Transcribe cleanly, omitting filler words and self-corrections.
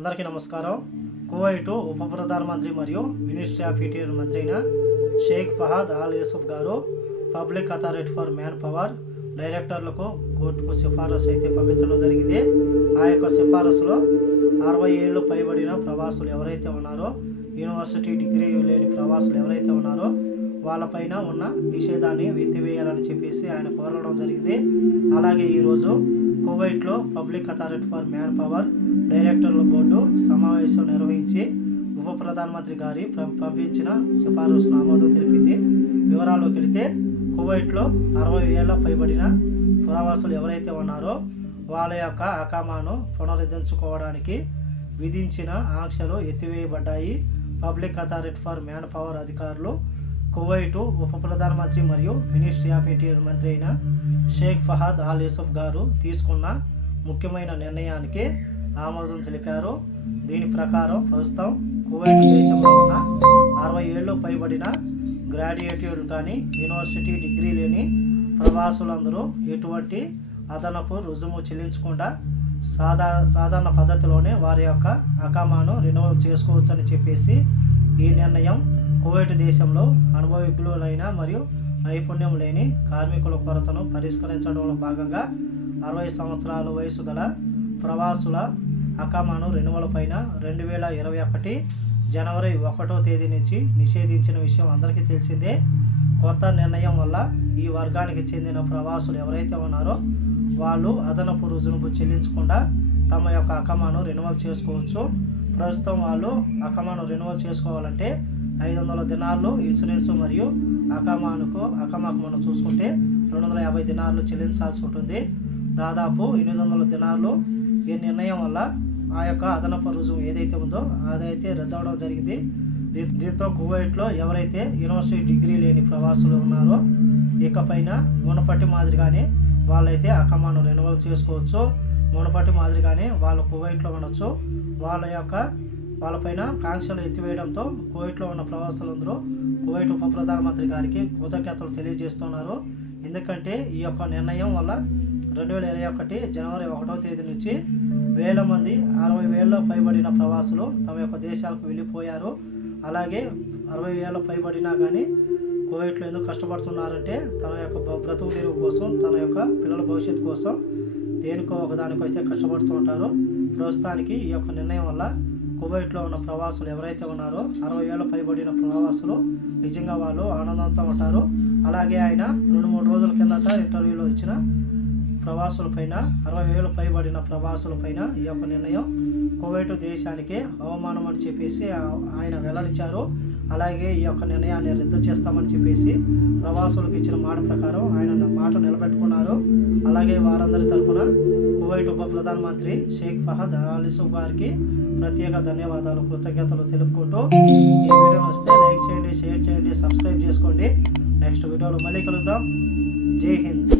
అందరికీ నమస్కారం. కువైట్ ఉప ప్రధానమంత్రి మరియు మినిస్ట్రీ ఆఫ్ ఇంటీరియర్ మంత్రి అయిన షేక్ ఫహద్ అల్ యూసుఫ్ గారు public authority for manpower డైరెక్టర్లకు కోర్టుకు సిఫారసు అయితే పంపించడం జరిగింది. ఆ యొక్క సిఫారసులో 60 ఏళ్ళు పైబడిన ప్రవాసులు ఎవరైతే ఉన్నారో, యూనివర్సిటీ డిగ్రీ లేని ప్రవాసులు ఎవరైతే ఉన్నారో వాళ్ళపైన ఉన్న నిషేధాన్ని ఎత్తివేయాలని చెప్పేసి ఆయన కోరడం జరిగింది. అలాగే ఈరోజు కువైట్లో public authority for manpower డైరెక్టర్ల బోర్డు సమావేశం నిర్వహించి ఉప ప్రధానమంత్రి గారి పంపించిన సిఫారసును ఆమోదం తెలిపింది. వివరాల్లోకి వెళితే, కువైట్లో 60 ఏళ్ల పైబడిన ప్రవాసులు ఎవరైతే ఉన్నారో వాళ్ళ యొక్క అకామాను పునరుద్ధరించుకోవడానికి విధించిన ఆంక్షలు ఎత్తివేయబడ్డాయి. Public authority for manpower అధికారులు కువైటు ఉప ప్రధానమంత్రి మరియు మినిస్ట్రీ ఆఫ్ ఇంటీరియర్ మంత్రి అయిన షేక్ ఫహద్ అల్ యూసుఫ్ గారు తీసుకున్న ముఖ్యమైన నిర్ణయానికి ఆమోదం తెలిపారు. దీని ప్రకారం ప్రస్తుతం కువైట్ దేశంలో ఉన్న 60 ఏళ్ళు పైబడిన గ్రాడ్యుయేట్లు కానీ యూనివర్సిటీ డిగ్రీ లేని ప్రవాసులందరూ ఎటువంటి అదనపు రుజుము చెల్లించకుండా సాధారణ పద్ధతిలోనే వారి యొక్క అకామాను రెన్యువల్ చేసుకోవచ్చని చెప్పేసి ఈ నిర్ణయం కువైట్ దేశంలో అనుభవజ్ఞులైన మరియు నైపుణ్యం లేని కార్మికుల కొరతను పరిష్కరించడంలో భాగంగా 60 సంవత్సరాల వయసు గల ప్రవాసుల అకామాను రెన్యువల్ పైన 2021 జనవరి 1వ తేదీ నుంచి నిషేధించిన విషయం అందరికీ తెలిసిందే. కొత్త నిర్ణయం వల్ల ఈ వర్గానికి చెందిన ప్రవాసులు ఎవరైతే ఉన్నారో వాళ్ళు అదనపు రుజువు చెల్లించకుండా తమ యొక్క అకామాను రెన్యువల్ చేసుకోవచ్చు. ప్రస్తుతం వాళ్ళు అకామాను రెన్యువల్ చేసుకోవాలంటే 500 దినార్లు ఇన్సూరెన్స్ మరియు అకామాకు మనం చూసుకుంటే 250 దినార్లు చెల్లించాల్సి ఉంటుంది. దాదాపు 800 దినార్లు ఈ నిర్ణయం వల్ల ఆ యొక్క అదనపు రుజువు ఏదైతే ఉందో అదైతే రద్దవడం జరిగింది. దీంతో కువైట్లో ఎవరైతే యూనివర్సిటీ డిగ్రీ లేని ప్రవాసులు ఉన్నారో ఇకపైన మునపటి మాదిరిగానే వాళ్ళైతే అకామాను రెన్యువల్ చేసుకోవచ్చు. మునపటి మాదిరిగానే వాళ్ళు కువైట్లో ఉండొచ్చు. వాళ్ళపైన కాంక్షలు ఎత్తివేయడంతో కువైట్లో ఉన్న ప్రవాసులందరూ కువైట్ ఉప ప్రధానమంత్రి గారికి కృతజ్ఞతలు తెలియజేస్తున్నారు. ఎందుకంటే ఈ యొక్క నిర్ణయం వల్ల 2021 జనవరి 1వ తేదీ నుంచి వేల మంది 60 ఏళ్ళ పైబడిన ప్రవాసులు తమ యొక్క దేశాలకు వెళ్ళిపోయారు. అలాగే 60 ఏళ్ళ పైబడినా కానీ కువైట్లో ఎందుకు కష్టపడుతున్నారంటే తన యొక్క బ్రతుకు తెరువు కోసం, తన యొక్క పిల్లల భవిష్యత్తు కోసం దేనికో ఒకదానికో అయితే కష్టపడుతూ ఉంటారు. ప్రస్తుతానికి ఈ యొక్క నిర్ణయం వల్ల కువైట్లో ఉన్న ప్రవాసులు ఎవరైతే ఉన్నారో 60 ఏళ్ళ పైబడిన ప్రవాసులు నిజంగా వాళ్ళు ఆనందంతో ఉంటారు. అలాగే ఆయన 2-3 రోజుల కిందట ఇంటర్వ్యూలో ఇచ్చిన ప్రవాసులపైన 60 ఏళ్ళు పైబడిన ప్రవాసులపైన ఈ యొక్క నిర్ణయం కువైట్ దేశానికి అవమానం అని చెప్పేసి ఆయన వెల్లడించారు. అలాగే ఈ యొక్క నిర్ణయాన్ని రద్దు చేస్తామని చెప్పేసి ప్రవాసులకు ఇచ్చిన మాట ప్రకారం ఆయన మాట నిలబెట్టుకున్నారు. అలాగే వారందరి తరఫున కువైట్ ఉప ప్రధానమంత్రి షేక్ ఫహద్ అల్ యూసుఫ్ గారికి ప్రత్యేక ధన్యవాదాలు, కృతజ్ఞతలు తెలుపుకుంటూ ఈ వీడియో వస్తే లైక్ చేయండి, షేర్ చేయండి, సబ్స్క్రైబ్ చేసుకోండి. నెక్స్ట్ వీడియోలో మళ్ళీ కలుద్దాం. జై హింద్.